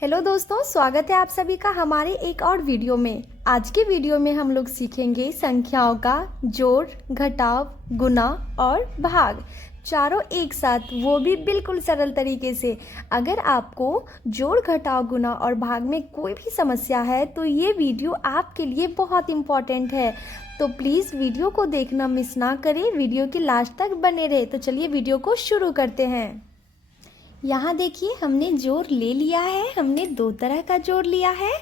Hello दोस्तों, स्वागत है आप सभी का हमारे एक और वीडियो में। आज के वीडियो में हम लोग सीखेंगे संख्याओं का जोड़, घटाव, गुणा और भाग, चारों एक साथ, वो भी बिल्कुल सरल तरीके से। अगर आपको जोड़, घटाव, गुणा और भाग में कोई भी समस्या है तो ये वीडियो आपके लिए बहुत इम्पॉर्टेंट है। तो प्लीज़ वीडियो को देखना मिस ना करें, वीडियो के लास्ट तक बने रहे। तो चलिए वीडियो को शुरू करते हैं। यहाँ देखिए, हमने जोड़ ले लिया है। हमने दो तरह का जोड़ लिया है,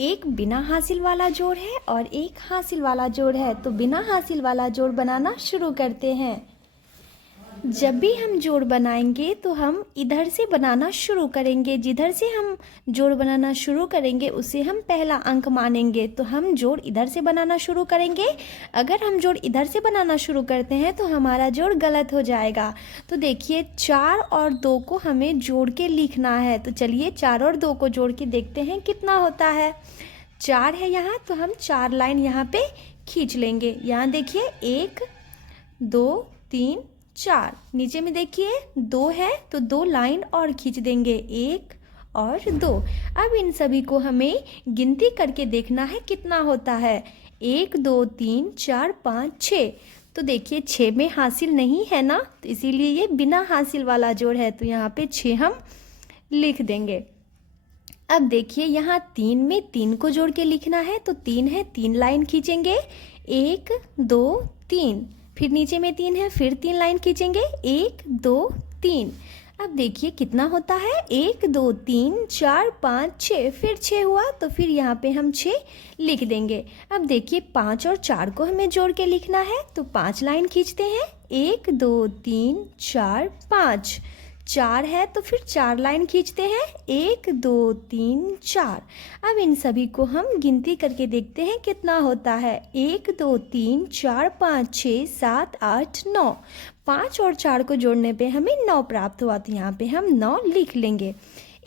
एक बिना हासिल वाला जोड़ है और एक हासिल वाला जोड़ है। तो बिना हासिल वाला जोड़ बनाना शुरू करते हैं। जब भी हम जोड़ बनाएंगे तो हम इधर से बनाना शुरू करेंगे। जिधर से हम जोड़ बनाना शुरू करेंगे उसे हम पहला अंक मानेंगे। तो हम जोड़ इधर से बनाना शुरू करेंगे। अगर हम जोड़ इधर से बनाना शुरू करते हैं तो हमारा जोड़ गलत हो जाएगा। तो देखिए, 4 और 2 को हमें जोड़ के लिखना है। तो चलिए 4 और 2 को जोड़ के देखते हैं कितना होता है। 4 है यहाँ, तो हम 4 लाइन यहाँ पे खींच लेंगे। यहाँ देखिए 1 2 3 4। नीचे में देखिए 2 है तो 2 लाइन और खींच देंगे, 1 और 2। अब इन सभी को हमें गिनती करके देखना है कितना होता है। 1 2 3 4 5 6। तो देखिए 6 में हासिल नहीं है ना, तो इसीलिए ये बिना हासिल वाला जोड़ है। तो यहाँ पे 6 हम लिख देंगे। अब देखिए यहाँ 3 में 3 को जोड़ के लिखना है। तो 3 है, 3 लाइन खींचेंगे, 1 2 3। फिर नीचे में 3 है, फिर 3 लाइन खींचेंगे, 1 2 3। अब देखिए कितना होता है, 1 2 3 4 5 6। फिर 6 हुआ तो फिर यहाँ पे हम 6 लिख देंगे। अब देखिए 5 और 4 को हमें जोड़ के लिखना है। तो 5 लाइन खींचते हैं, 1 2 3 4 5। 4 है तो फिर 4 लाइन खींचते हैं, 1 2 3 4। अब इन सभी को हम गिनती करके देखते हैं कितना होता है। 1 2 3 4 5 6 7 8 9। 5 और 4 को जोड़ने पे हमें 9 प्राप्त हुआ। तो यहाँ पे हम 9 लिख लेंगे।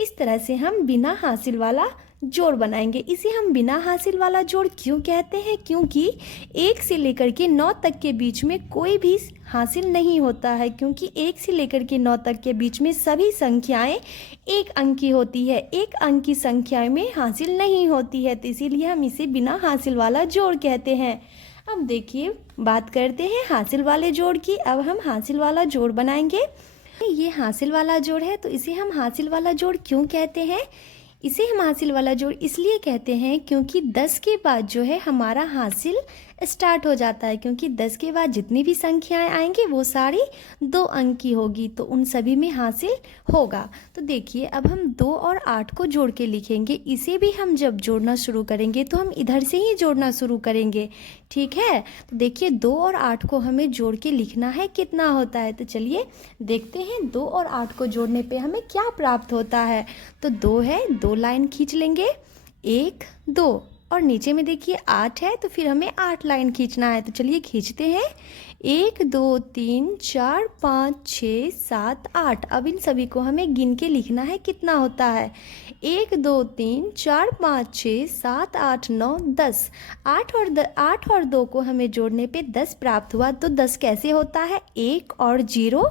इस तरह से हम बिना हासिल वाला जोड़ बनाएंगे। इसे हम बिना हासिल वाला जोड़ क्यों कहते हैं? क्योंकि 1 से लेकर के 9 तक के बीच में कोई भी हासिल नहीं होता है। क्योंकि 1 से लेकर के 9 तक के बीच में सभी संख्याएं एक अंक की होती है, एक अंक की संख्याएं में हासिल नहीं होती है। तो इसीलिए हम इसे बिना हासिल वाला जोड़ कहते हैं। अब देखिए, बात करते हैं हासिल वाले जोड़ की। अब हम हासिल वाला जोड़ बनाएंगे। ये हासिल वाला जोड़ है, तो इसे हम हासिल वाला जोड़ क्यों कहते हैं? इसे हम हासिल वाला जोड़ इसलिए कहते हैं क्योंकि 10 के बाद जो है हमारा हासिल स्टार्ट हो जाता है। क्योंकि 10 के बाद जितनी भी संख्याएं आएंगी वो सारी 2 अंक की होगी, तो उन सभी में हासिल होगा। तो देखिए, अब हम 2 और 8 को जोड़ के लिखेंगे। इसे भी हम जब जोड़ना शुरू करेंगे तो हम इधर से ही जोड़ना शुरू करेंगे, ठीक है। तो देखिए 2 और 8 को हमें जोड़ के लिखना है कितना होता है। तो चलिए देखते हैं 2 और 8 को जोड़ने पे हमें क्या प्राप्त होता है। तो 2 है, 2 लाइन खींच लेंगे, 1 2। और नीचे में देखिए 8 है तो फिर हमें 8 लाइन खींचना है। तो चलिए खींचते हैं, 1 2 3 4 5 6 7 8। अब इन सभी को हमें गिन के लिखना है कितना होता है। 1 2 3 4 5 6 7 8 9 10। 8 और 2 को हमें जोड़ने पे 10 प्राप्त हुआ। तो 10 कैसे होता है? 1 और 0।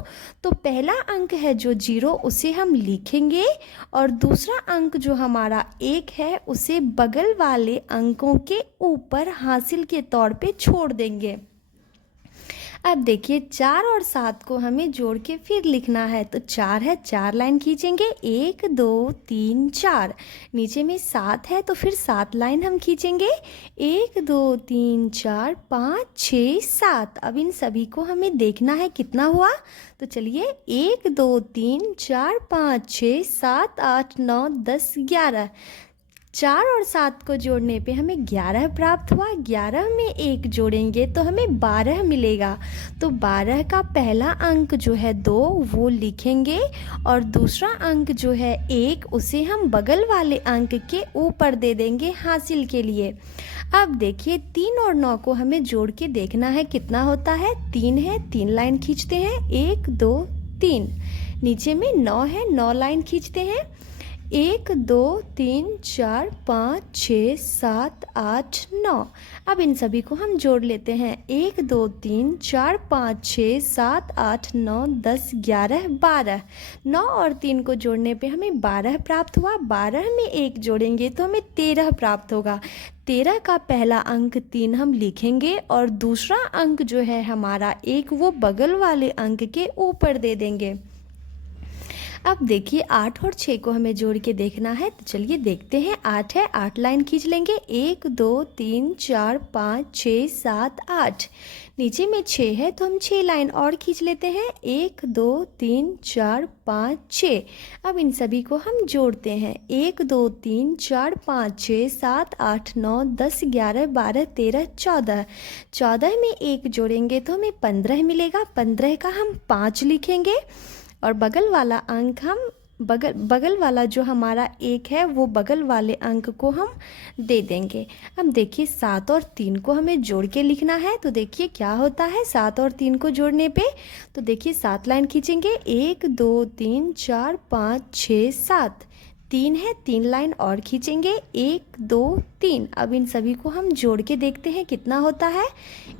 तो पहला अंक है जो 0 उसे हम लिखेंगे और दूसरा अंक जो हमारा 1 है उसे बगल वाले अंकों के ऊपर हासिल के तौर पे छोड़ देंगे। अब देखिए 4 और 7 को हमें जोड़ के फिर लिखना है। तो 4 है, 4 लाइन खींचेंगे, 1 2 3 4। नीचे में 7 है तो फिर 7 लाइन हम खींचेंगे, 1 2 3 4 5 6 7। अब इन सभी को हमें देखना है कितना हुआ। तो चलिए 1 2 3 4 5 6 7 8 9 10 11। 4 और 7 को जोड़ने पे हमें 11 प्राप्त हुआ। 11 में 1 जोड़ेंगे तो हमें 12 मिलेगा। तो 12 का पहला अंक जो है 2 वो लिखेंगे और दूसरा अंक जो है 1 उसे हम बगल वाले अंक के ऊपर दे देंगे हासिल के लिए। अब देखिए 3 और 9 को हमें जोड़ के देखना है कितना होता है। 3 है, 3 लाइन खींचते हैं, 1 2 3। नीचे में 9 है, 9 लाइन खींचते हैं, 1 2 3 4 5 6 7 8 9। अब इन सभी को हम जोड़ लेते हैं। 1 2 3 4 5 6 7 8 9 10 11 12। 9 और 3 को जोड़ने पे हमें 12 प्राप्त हुआ। 12 में 1 जोड़ेंगे तो हमें 13 प्राप्त होगा। 13 का पहला अंक 3 हम लिखेंगे और दूसरा अंक जो है हमारा 1 वो बगल वाले अंक के ऊपर दे देंगे। अब देखिए 8 और 6 को हमें जोड़ के देखना है, तो चलिए देखते हैं। 8 है, 8 लाइन खींच लेंगे। 1 2 3 4 5 6 7 8। नीचे में 6 है तो हम 6 लाइन और खींच लेते हैं। 1 2 3 4 5 6। अब इन सभी को हम जोड़ते हैं। 1 2 3 4 5 6 7 8 9 10 11 12 13 14। 14 में 1 जोड़ेंगे तो हमें 15 मिलेगा। 15 का हम 5 लिखेंगे और बगल वाला अंक हम बगल वाला जो हमारा 1 है वो बगल वाले अंक को हम दे देंगे। अब देखिए 7 और 3 को हमें जोड़ के लिखना है, तो देखिए क्या होता है 7 और 3 को जोड़ने पे। तो देखिए 7 लाइन खींचेंगे। 1 2 3 4 5 6 7। 3 है, 3 लाइन और खींचेंगे। 1 2 3। अब इन सभी को हम जोड़ के देखते हैं कितना होता है।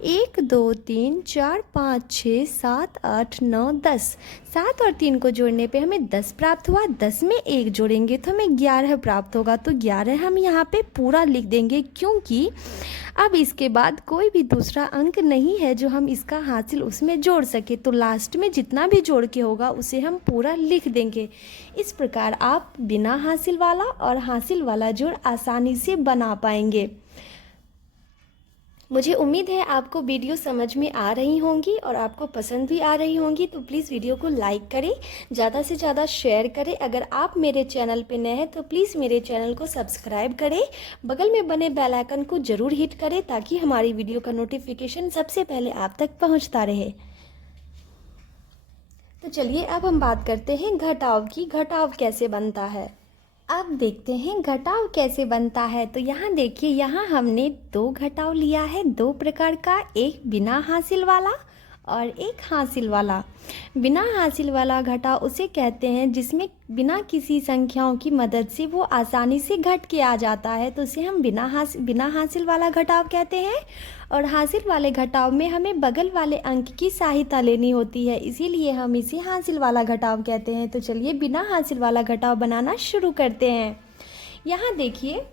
1 2 3 4 5 6 7 8 9 10। 7 और 3 को जोड़ने पे हमें 10 प्राप्त हुआ। 10 में 1 जोड़ेंगे तो हमें 11 प्राप्त होगा। तो 11 हम यहाँ पे पूरा लिख देंगे, क्योंकि अब इसके बाद कोई भी दूसरा अंक नहीं है जो हम इसका हासिल उसमें जोड़ सके। तो लास्ट में जितना भी जोड़ के होगा उसे हम पूरा लिख देंगे। इस प्रकार आप बिना हासिल वाला और हासिल वाला जोड़ आसानी से बना पाएंगे। मुझे उम्मीद है आपको वीडियो समझ में आ रही होंगी और आपको पसंद भी आ रही होंगी। तो प्लीज़ वीडियो को लाइक करें, ज़्यादा से ज़्यादा शेयर करें। अगर आप मेरे चैनल पे नए हैं तो प्लीज़ मेरे चैनल को सब्सक्राइब करें। बगल में बने बेल आइकन को ज़रूर हिट करें ताकि हमारी वीडियो का नोटिफिकेशन सबसे पहले आप तक पहुँचता रहे। तो चलिए अब हम बात करते हैं घटाव की। घटाव कैसे बनता है, अब देखते हैं घटाव कैसे बनता है। तो यहाँ देखिए, यहाँ हमने 2 घटाव लिया है, 2 प्रकार का, एक बिना हासिल वाला और एक हासिल वाला। बिना हासिल वाला घटाव उसे कहते हैं जिसमें बिना किसी संख्याओं की मदद से वो आसानी से घट के आ जाता है, तो उसे हम बिना हासिल वाला घटाव कहते हैं। और हासिल वाले घटाव में हमें बगल वाले अंक की सहायता लेनी होती है, इसीलिए हम इसे हासिल वाला घटाव कहते हैं। तो चलिए बिना हासिल वाला घटाव बनाना शुरू करते हैं। यहाँ देखिए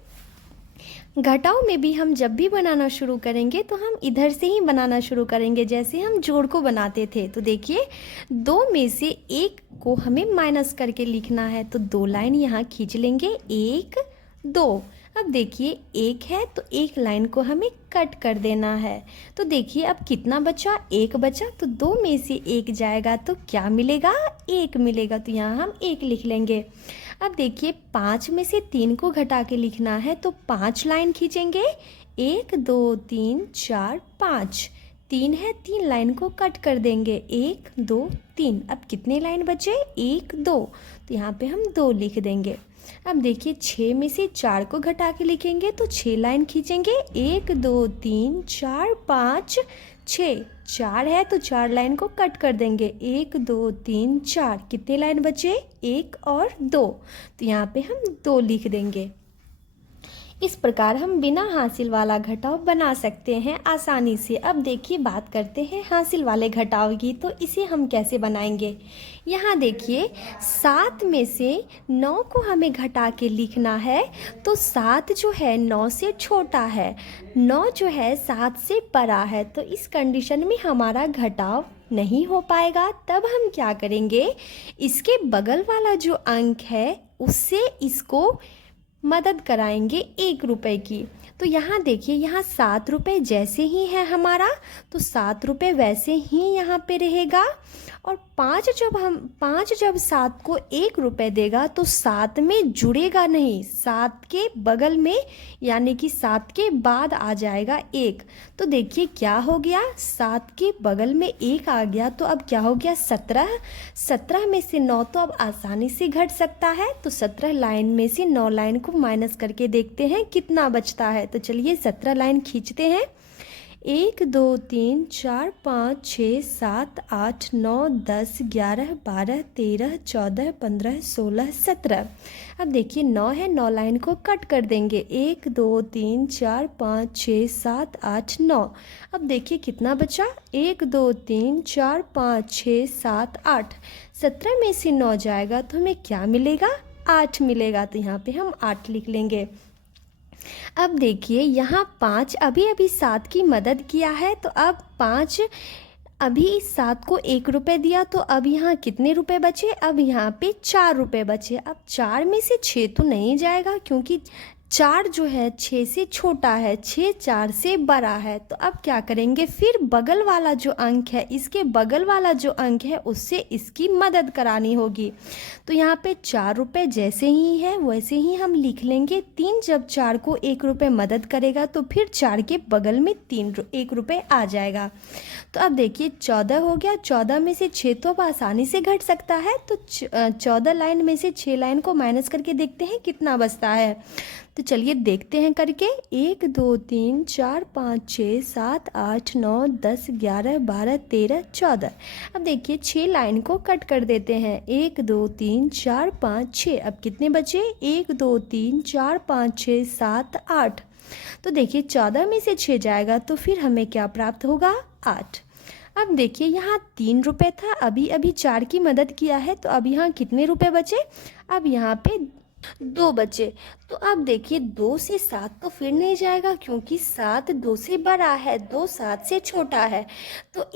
घटाव में भी हम जब भी बनाना शुरू करेंगे तो हम इधर से ही बनाना शुरू करेंगे, जैसे हम जोड़ को बनाते थे। तो देखिए 2 में से 1 को हमें माइनस करके लिखना है, तो 2 लाइन यहाँ खींच लेंगे। 1 2। अब देखिए 1 है तो 1 लाइन को हमें कट कर देना है। तो देखिए अब कितना बचा, 1 बचा। तो 2 में से 1 जाएगा तो क्या मिलेगा, 1 मिलेगा। तो यहाँ हम 1 लिख लेंगे। अब देखिए 5 में से 3 को घटा के लिखना है, तो 5 लाइन खींचेंगे। 1 2 3 4 5। 3 है, 3 लाइन को कट कर देंगे। 1 2 3। अब कितने लाइन बचे, 1 2। तो यहाँ पे हम 2 लिख देंगे। अब देखिए 6 में से 4 को घटा के लिखेंगे, तो 6 लाइन खींचेंगे। 1 2 3 4 5 6। 4 है तो 4 लाइन को कट कर देंगे। 1 2 3 4। कितने लाइन बचे, 1 और 2। तो यहाँ पे हम 2 लिख देंगे। इस प्रकार हम बिना हासिल वाला घटाव बना सकते हैं आसानी से। अब देखिए बात करते हैं हासिल वाले घटाव की, तो इसे हम कैसे बनाएंगे। यहाँ देखिए 7 में से 9 को हमें घटा के लिखना है, तो 7 जो है 9 से छोटा है, 9 जो है 7 से बड़ा है। तो इस कंडीशन में हमारा घटाव नहीं हो पाएगा। तब हम क्या करेंगे, इसके बगल वाला जो अंक है उससे इसको मदद कराएंगे 1 रुपए की। तो यहाँ देखिए, यहाँ 7 रुपये जैसे ही है हमारा, तो 7 रुपये वैसे ही यहाँ पे रहेगा। और 5 जब 7 को 1 रुपये देगा तो 7 में जुड़ेगा नहीं, 7 के बगल में यानी कि 7 के बाद आ जाएगा 1। तो देखिए क्या हो गया, 7 के बगल में 1 आ गया, तो अब क्या हो गया 17। 17 में से 9 तो अब आसानी से घट सकता है, तो 17 लाइन में से 9 लाइन को माइनस करके देखते हैं कितना बचता है। तो चलिए 17 लाइन खींचते हैं। 1 2 3 4 5 6 7 8 9 10 11 12 13 14 15 16 17। अब देखिए 9 है, 9 लाइन को कट कर देंगे। 1 2 3 4 5 6 7 8 9। अब देखिए कितना बचा, 1 2 3 4 5 6 7 8। 17 में से 9 जाएगा तो हमें क्या मिलेगा, 8 मिलेगा। तो यहाँ पे हम 8 लिख लेंगे। अब देखिए यहाँ 5 अभी अभी 7 की मदद किया है, तो अब 5 अभी 7 को 1 रुपये दिया, तो अब यहाँ कितने रुपए बचे, अब यहाँ पे 4 रुपये बचे। अब 4 में से 6 तो नहीं जाएगा, क्योंकि 4 जो है 6 से छोटा है, 6 4 से बड़ा है। तो अब क्या करेंगे, फिर बगल वाला जो अंक है, इसके बगल वाला जो अंक है उससे इसकी मदद करानी होगी। तो यहाँ पे 4 रुपये जैसे ही है वैसे ही हम लिख लेंगे। 3 जब 4 को 1 रुपये मदद करेगा तो फिर 4 के बगल में 1 रुपये आ जाएगा। तो अब देखिए 14 हो गया। 14 में से 6 तो अब आसानी से घट सकता है, तो 14 लाइन में से 6 लाइन को माइनस करके देखते हैं कितना बचता है। तो चलिए देखते हैं करके। 1 2 3 4 5 6 7 8 9 10 11 12 13 14। अब देखिए 6 लाइन को कट कर देते हैं। 1 2 3 4 5 6। अब कितने बचे, 1 2 3 4 5 6 7 8। तो देखिए 14 में से 6 जाएगा तो फिर हमें क्या प्राप्त होगा, 8। अब देखिए यहाँ 3 रुपये था, अभी अभी 4 की मदद किया है, तो अब यहाँ कितने रुपए बचे, अब यहाँ पे 2 बचे। तो अब देखिए 2 से 7 तो फिर नहीं जाएगा, क्योंकि 7 2 से बड़ा है, 2 7 से छोटा है। तो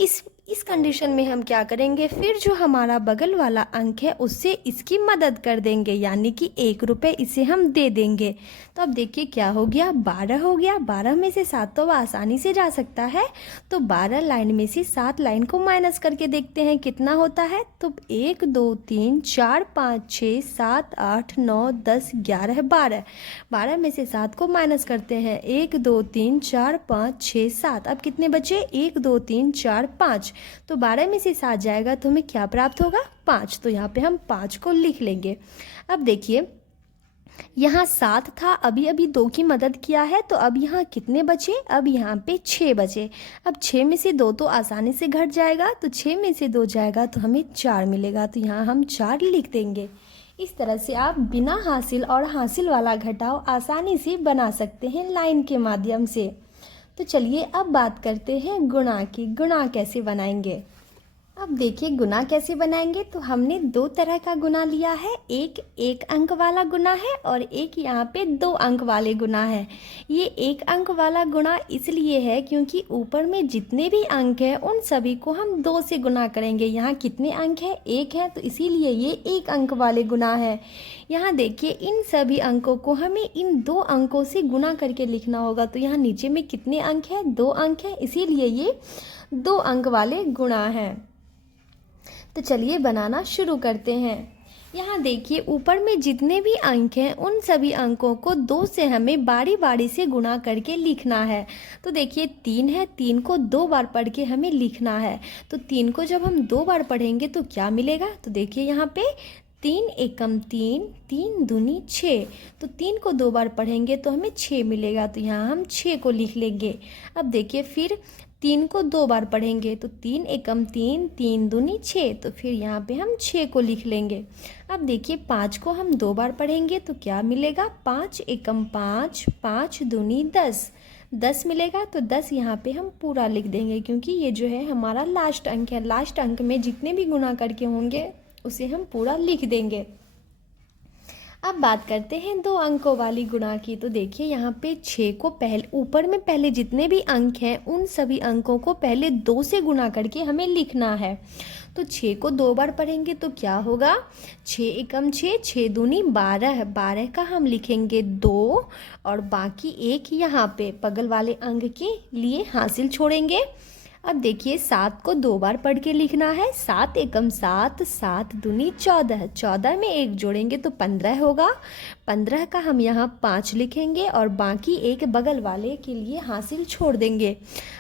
इस कंडीशन में हम क्या करेंगे, फिर जो हमारा बगल वाला अंक है उससे इसकी मदद कर देंगे, यानी कि 1 रुपये इसे हम दे देंगे। तो अब देखिए क्या हो गया, 12 हो गया। 12 में से 7 तो आसानी से जा सकता है, तो 12 लाइन में से 7 लाइन को माइनस करके देखते हैं कितना होता है। तो 1 2 3 4 5 6 7 8 9 10 11 12। 12 में से 7 को माइनस करते हैं। 1 2 3 4 5 6 7। अब कितने बचे, 1 2 3 4 5। तो 12 में से 7 जाएगा तो हमें क्या प्राप्त होगा, 5। तो यहाँ पे हम 5 को लिख लेंगे। अब देखिए यहाँ 7 था, अभी अभी 2 की मदद किया है, तो अब यहाँ कितने बचे, अब यहाँ पे 6 बचे। अब 6 में से 2 तो आसानी से घट जाएगा, तो 6 में से 2 जाएगा तो हमें 4 मिलेगा। तो यहाँ हम 4 लिख देंगे। इस तरह से आप बिना हासिल और हासिल वाला घटाव आसानी से बना सकते हैं लाइन के माध्यम से। तो चलिए अब बात करते हैं गुणा की। गुणा कैसे बनाएंगे, अब देखिए गुणा कैसे बनाएंगे। तो हमने 2 तरह का गुणा लिया है, एक 1 अंक वाला गुणा है और एक यहाँ पे 2 अंक वाले गुणा है। ये 1 अंक वाला गुणा इसलिए है क्योंकि ऊपर में जितने भी अंक हैं उन सभी को हम 2 से गुणा करेंगे। यहाँ कितने अंक हैं, 1 है, तो इसीलिए ये 1 अंक वाले गुणा है। यहाँ देखिए इन सभी अंकों को हमें इन 2 अंकों से गुणा करके लिखना होगा। तो यहाँ नीचे में कितने अंक हैं, 2 अंक हैं, इसीलिए ये 2 अंक वाले गुणा हैं। तो चलिए बनाना शुरू करते हैं। यहाँ देखिए ऊपर में जितने भी अंक हैं उन सभी अंकों को 2 से हमें बारी बारी से गुणा करके लिखना है। तो देखिए 3 है, 3 को 2 बार पढ़ के हमें लिखना है। तो 3 को जब हम 2 बार पढ़ेंगे तो क्या मिलेगा, तो देखिए यहाँ पे 3 एकम 3, 3 दूनी 6। तो 3 को 2 बार पढ़ेंगे तो हमें 6 मिलेगा। तो यहाँ हम 6 को लिख लेंगे। अब देखिए फिर 3 को 2 बार पढ़ेंगे तो 3 एकम 3, 3 दूनी 6। तो फिर यहाँ पे हम 6 को लिख लेंगे। अब देखिए 5 को हम 2 बार पढ़ेंगे तो क्या मिलेगा, 5 एकम 5, 5 दूनी 10, 10 मिलेगा। तो 10 यहाँ पे हम पूरा लिख देंगे, क्योंकि ये जो है हमारा लास्ट अंक है। लास्ट अंक में जितने भी गुणा करके होंगे उसे हम पूरा लिख देंगे। अब बात करते हैं 2 अंकों वाली गुणा की। तो देखिए यहाँ पे 6 को पहले ऊपर में पहले जितने भी अंक हैं उन सभी अंकों को पहले 2 से गुणा करके हमें लिखना है। तो 6 को 2 बार पढ़ेंगे तो क्या होगा, 6 एकम 6, 6 दूनी 12, 12 का हम लिखेंगे 2 और बाकी 1 यहाँ पे बगल वाले अंक के लिए हासिल छोड़ेंगे। अब देखिए 7 को 2 बार पढ़ के लिखना है। 7 एकम 7, 7 दूनी 14, 14 में 1 जोड़ेंगे तो 15 होगा। 15 का हम यहाँ 5 लिखेंगे और बाकी एक बगल वाले के लिए हासिल छोड़ देंगे।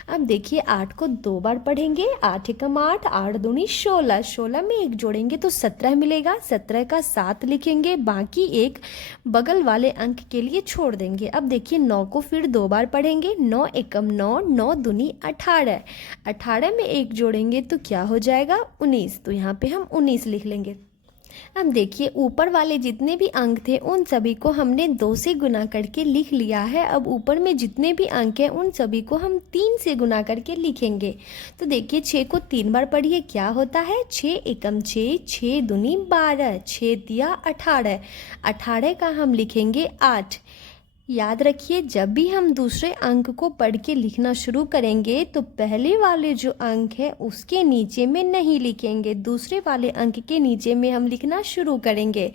अब देखिए 8 को 2 बार पढ़ेंगे, 8 एकम 8, 8 दूनी 16, 16 में 1 जोड़ेंगे तो 17 मिलेगा, 17 का 7 लिखेंगे, बाकी एक बगल वाले अंक के लिए छोड़ देंगे। अब देखिए 9 को फिर 2 बार पढ़ेंगे, 9 एकम 9, 9 दूनी 18, 18 में 1 जोड़ेंगे तो क्या हो जाएगा 19, तो यहाँ पे हम 19 लिख लेंगे। अब देखिए ऊपर वाले जितने भी अंक थे उन सभी को हमने 2 से गुना करके लिख लिया है। अब ऊपर में जितने भी अंक हैं उन सभी को हम 3 से गुना करके लिखेंगे। तो देखिए 6 को 3 बार पढ़िए, क्या होता है 6 एकम 6, 6 दूनी 12, 6 दिया 18, 18 का हम लिखेंगे 8। याद रखिए जब भी हम दूसरे अंक को पढ़ के लिखना शुरू करेंगे तो पहले वाले जो अंक है उसके नीचे में नहीं लिखेंगे, दूसरे वाले अंक के नीचे में हम लिखना शुरू करेंगे।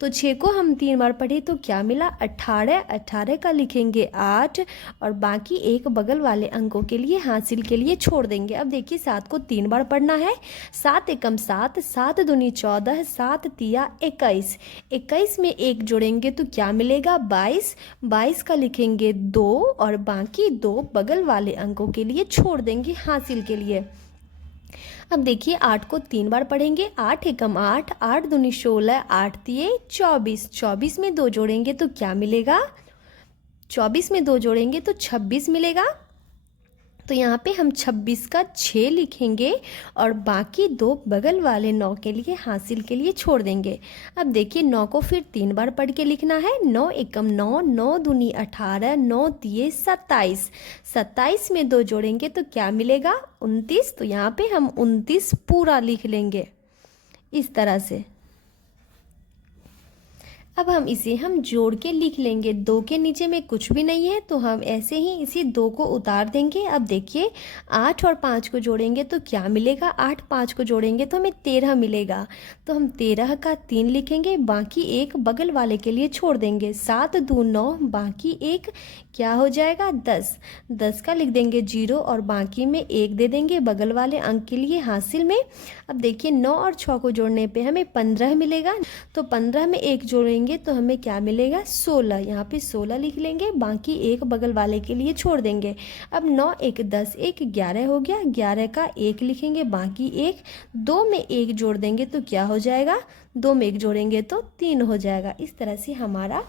तो 6 को हम 3 बार पढ़े तो क्या मिला 18, 18 का लिखेंगे 8 और बाकी एक बगल वाले अंकों के लिए हासिल के लिए छोड़ देंगे। अब देखिए 7 को 3 बार पढ़ना है, 7 एकम 7, 7 दूनी 14, 7 तिया 21, 21 में 1 जोड़ेंगे तो क्या मिलेगा 22, 22 का लिखेंगे 2 और बाकी 2 बगल वाले अंकों के लिए छोड़ देंगे हासिल के लिए। अब देखिए 8 को 3 बार पढ़ेंगे, 8 एकम 8, 8 दूनी 16, 8 तिये 24, 24 में 2 जोड़ेंगे तो क्या मिलेगा 24 में 2 जोड़ेंगे तो 26 मिलेगा। तो यहाँ पे हम 26 का 6 लिखेंगे और बाकी 2 बगल वाले 9 के लिए हासिल के लिए छोड़ देंगे। अब देखिए 9 को फिर 3 बार पढ़ के लिखना है, 9 एकम 9, 9 दूनी 18, 9 तिये 27, 27 में 2 जोड़ेंगे तो क्या मिलेगा 29, तो यहाँ पे हम 29 पूरा लिख लेंगे इस तरह से। अब हम इसे हम जोड़ के लिख लेंगे, 2 के नीचे में कुछ भी नहीं है तो हम ऐसे ही इसी 2 को उतार देंगे। अब देखिए 8 और 5 को जोड़ेंगे तो क्या मिलेगा 8 5 को जोड़ेंगे तो हमें 13 मिलेगा, तो हम 13 का 3 लिखेंगे, बाकी एक बगल वाले के लिए छोड़ देंगे, 7 दू 9, बाकी एक क्या हो जाएगा 10, 10 का लिख देंगे 0 और बाकी में 1 दे देंगे बगल वाले अंक के लिए हासिल में। अब देखिए 9 और 6 को जोड़ने पे हमें 15 मिलेगा, तो 15 में 1 जोड़ेंगे तो हमें क्या मिलेगा 16, यहाँ पे 16 लिख लेंगे, बाकी एक बगल वाले के लिए छोड़ देंगे। अब 9 1 10, 1 11 हो गया, 11 का 1 लिखेंगे, बाकी एक 2 में 1 जोड़ देंगे तो क्या हो जाएगा 2 में 1 जोड़ेंगे तो 3 हो जाएगा। इस तरह से हमारा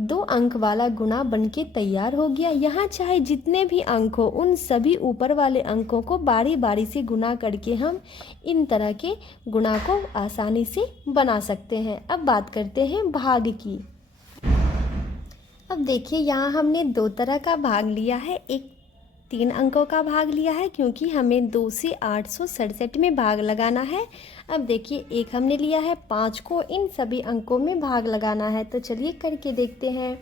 2 अंक वाला गुणा बनके तैयार हो गया। यहाँ चाहे जितने भी अंक हो उन सभी ऊपर वाले अंकों को बारी बारी से गुणा करके हम इन तरह के गुणा को आसानी से बना सकते हैं। अब बात करते हैं भाग की। अब देखिए यहाँ हमने 2 तरह का भाग लिया है, एक 3 अंकों का भाग लिया है क्योंकि हमें 2 से 867 में भाग लगाना है। अब देखिए एक हमने लिया है 5 को, इन सभी अंकों में भाग लगाना है, तो चलिए करके देखते हैं।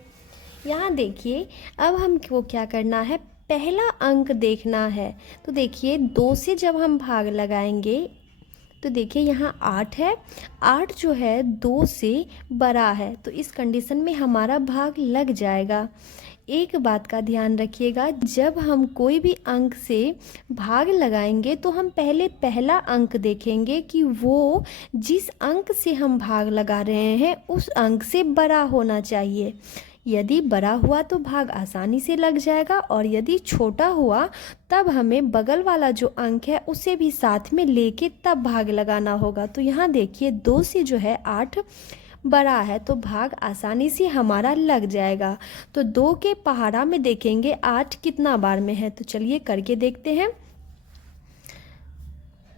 यहाँ देखिए अब हमको क्या करना है, पहला अंक देखना है। तो देखिए 2 से जब हम भाग लगाएंगे तो देखिए यहाँ 8 है, 8 जो है 2 से बड़ा है, तो इस कंडीशन में हमारा भाग लग जाएगा। एक बात का ध्यान रखिएगा, जब हम कोई भी अंक से भाग लगाएंगे तो हम पहले पहला अंक देखेंगे कि वो जिस अंक से हम भाग लगा रहे हैं उस अंक से बड़ा होना चाहिए। यदि बड़ा हुआ तो भाग आसानी से लग जाएगा और यदि छोटा हुआ तब हमें बगल वाला जो अंक है उसे भी साथ में लेके तब भाग लगाना होगा। तो यहाँ देखिए 2 से जो है 8 बड़ा है तो भाग आसानी से हमारा लग जाएगा। तो 2 के पहाड़ा में देखेंगे 8 कितना बार में है, तो चलिए करके देखते हैं।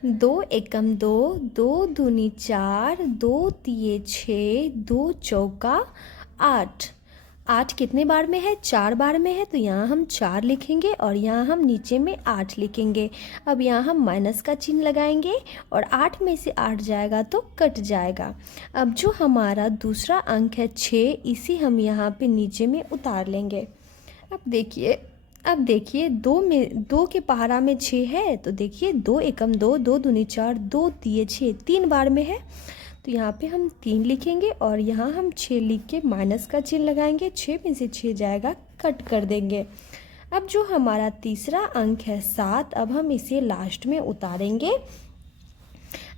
2 एकम 2, 2 दूनी 4, 2 तिये 6, 2 चौका 8, 8 कितने बार में है 4 बार में है, तो यहाँ हम 4 लिखेंगे और यहाँ हम नीचे में 8 लिखेंगे। अब यहाँ हम माइनस का चिन्ह लगाएंगे और 8 में से 8 जाएगा तो कट जाएगा। अब जो हमारा दूसरा अंक है 6, इसे हम यहाँ पे नीचे में उतार लेंगे। अब देखिए 2 के पहाड़ा में 6 है, तो देखिए 2 एकम 2, 2 दूनी 4, 2 तिये 6, 3 बार में है, तो यहाँ पे हम 3 लिखेंगे और यहाँ हम 6 लिख के माइनस का चिन्ह लगाएंगे, 6 में से 6 जाएगा कट कर देंगे। अब जो हमारा तीसरा अंक है 7, अब हम इसे लास्ट में उतारेंगे।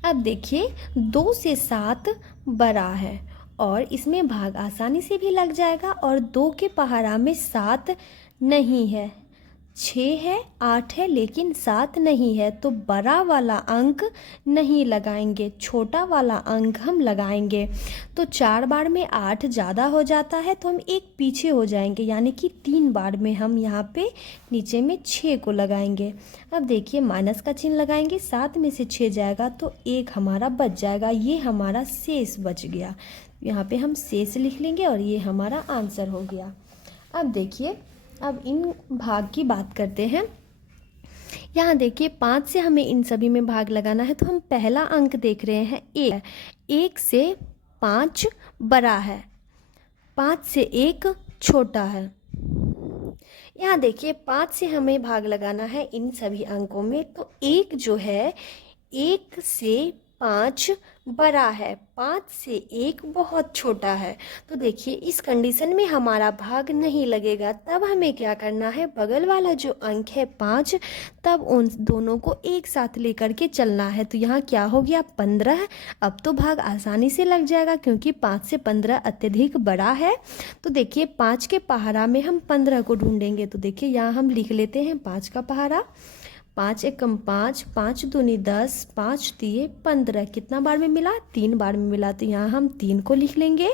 अब देखिए 2 से 7 बड़ा है और इसमें भाग आसानी से भी लग जाएगा। और 2 के पहाड़ा में 7 नहीं है, 6 है, 8 है, लेकिन 7 नहीं है, तो बड़ा वाला अंक नहीं लगाएंगे, छोटा वाला अंक हम लगाएंगे। तो 4 बार में 8 ज़्यादा हो जाता है, तो हम एक पीछे हो जाएंगे, यानी कि 3 बार में हम यहाँ पे नीचे में 6 को लगाएंगे। अब देखिए माइनस का चिन्ह लगाएंगे, 7 में से 6 जाएगा तो 1 हमारा बच जाएगा, ये हमारा शेष बच गया। यहाँ पे हम शेष लिख लेंगे और ये हमारा आंसर हो गया। अब देखिए, अब इन भाग की बात करते हैं। यहाँ देखिए 5 से हमें इन सभी में भाग लगाना है, तो हम पहला अंक देख रहे हैं 1। 1 से 5 बड़ा है, 5 से 1 छोटा है। यहाँ देखिए 5 से हमें भाग लगाना है इन सभी अंकों में, तो 1 जो है 1 से 5 बड़ा है, 5 से 1 बहुत छोटा है। तो देखिए इस कंडीशन में हमारा भाग नहीं लगेगा। तब हमें क्या करना है, बगल वाला जो अंक है 5, तब उन दोनों को एक साथ लेकर के चलना है। तो यहाँ क्या हो गया, 15। अब तो भाग आसानी से लग जाएगा क्योंकि 5 से 15 अत्यधिक बड़ा है। तो देखिए 5 के पहाड़ा में हम 15 को ढूंढेंगे। तो देखिए यहाँ हम लिख लेते हैं 5 का पहाड़ा। 5 एकम 5, 5 दूनी 10, 5 तिये 15। कितना बार में मिला, 3 बार में मिला। तो यहाँ हम 3 को लिख लेंगे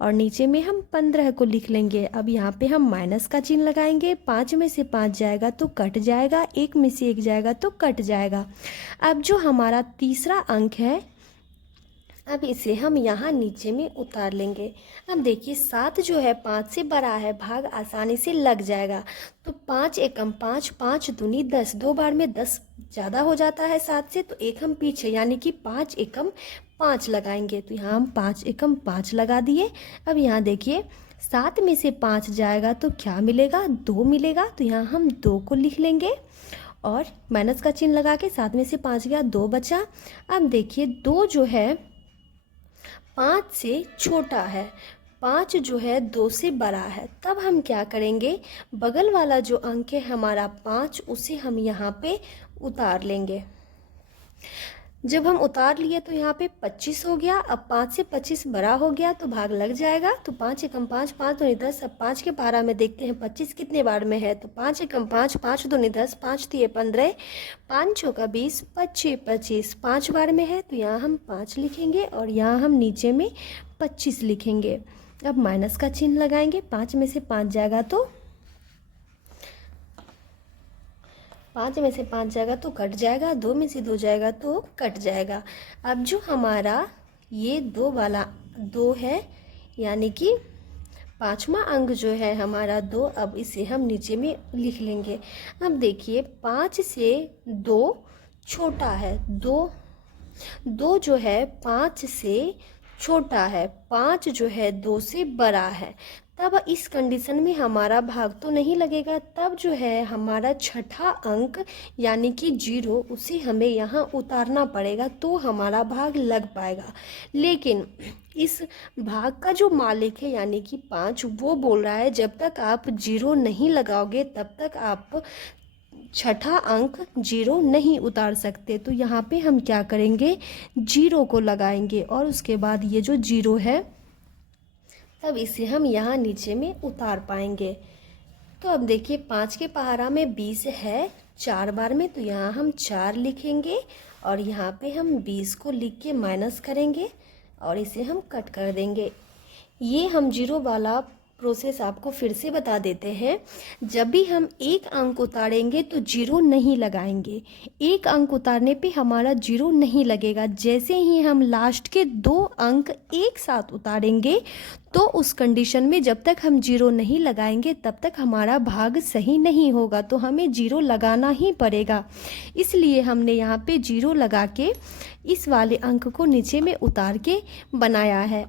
और नीचे में हम 15 को लिख लेंगे। अब यहाँ पे हम माइनस का चिन्ह लगाएंगे, 5 में से 5 जाएगा तो कट जाएगा, 1 में से 1 जाएगा तो कट जाएगा। अब जो हमारा तीसरा अंक है, अब इसे हम यहाँ नीचे में उतार लेंगे। अब देखिए 7 जो है 5 से बड़ा है, भाग आसानी से लग जाएगा। तो 5 एकम 5, 5 दूनी 10, 2 बार में 10 ज़्यादा हो जाता है 7 से, तो 1 हम पीछे, यानी कि 5 एकम 5 लगाएंगे। तो यहाँ हम 5 एकम 5 लगा दिए। अब यहाँ देखिए 7 में से 5 जाएगा तो क्या मिलेगा, 2 मिलेगा। तो यहाँ हम 2 को लिख लेंगे और माइनस का चिन्ह लगा के 7 में से 5 गया, 2 बचा। अब देखिए 2 जो है 5 से छोटा है, 5 जो है 2 से बड़ा है। तब हम क्या करेंगे, बगल वाला जो अंक है हमारा 5, उसे हम यहाँ पे उतार लेंगे। जब हम उतार लिए तो यहाँ पे 25 हो गया। अब 5 से 25 बड़ा हो गया तो भाग लग जाएगा। तो 5 एकम 5, 5 दूनी 10। अब 5 के पहाड़ा में देखते हैं 25 कितने बार में है। तो 5 एकम 5, 5 दूनी 10, 5 तिये 15, 5 चौका 20, 25 25, 5 बार में है। तो यहाँ हम 5 लिखेंगे और यहाँ हम नीचे में 25 लिखेंगे। अब माइनस का चिन्ह लगाएंगे, 5 में से 5 जाएगा तो 5 में से 5 जाएगा तो कट जाएगा, 2 में से 2 जाएगा तो कट जाएगा। अब जो हमारा ये 2 वाला 2 है, यानी कि 5वां अंक जो है हमारा 2, अब इसे हम नीचे में लिख लेंगे। अब देखिए 5 से 2 छोटा है, 2 जो है 5 से छोटा है, 5 जो है 2 से बड़ा है। तब इस कंडीशन में हमारा भाग तो नहीं लगेगा। तब जो है हमारा छठा अंक यानी कि 0, उसे हमें यहाँ उतारना पड़ेगा तो हमारा भाग लग पाएगा। लेकिन इस भाग का जो मालिक है यानी कि 5, वो बोल रहा है जब तक आप 0 नहीं लगाओगे तब तक आप छठा अंक 0 नहीं उतार सकते। तो यहाँ पे हम क्या करेंगे, 0 को लगाएंगे और उसके बाद ये जो 0 है तब इसे हम यहाँ नीचे में उतार पाएंगे। तो अब देखिए 5 के पहाड़ा में 20 है 4 बार में, तो यहाँ हम 4 लिखेंगे और यहाँ पे हम 20 को लिख के माइनस करेंगे और इसे हम कट कर देंगे। ये हम 0 वाला प्रोसेस आपको फिर से बता देते हैं। जब भी हम एक अंक उतारेंगे तो 0 नहीं लगाएंगे, एक अंक उतारने पे हमारा 0 नहीं लगेगा। जैसे ही हम लास्ट के 2 अंक एक साथ उतारेंगे तो उस कंडीशन में जब तक हम 0 नहीं लगाएंगे तब तक हमारा भाग सही नहीं होगा, तो हमें 0 लगाना ही पड़ेगा। इसलिए हमने यहाँ पे 0 लगा के इस वाले अंक को नीचे में उतार के बनाया है।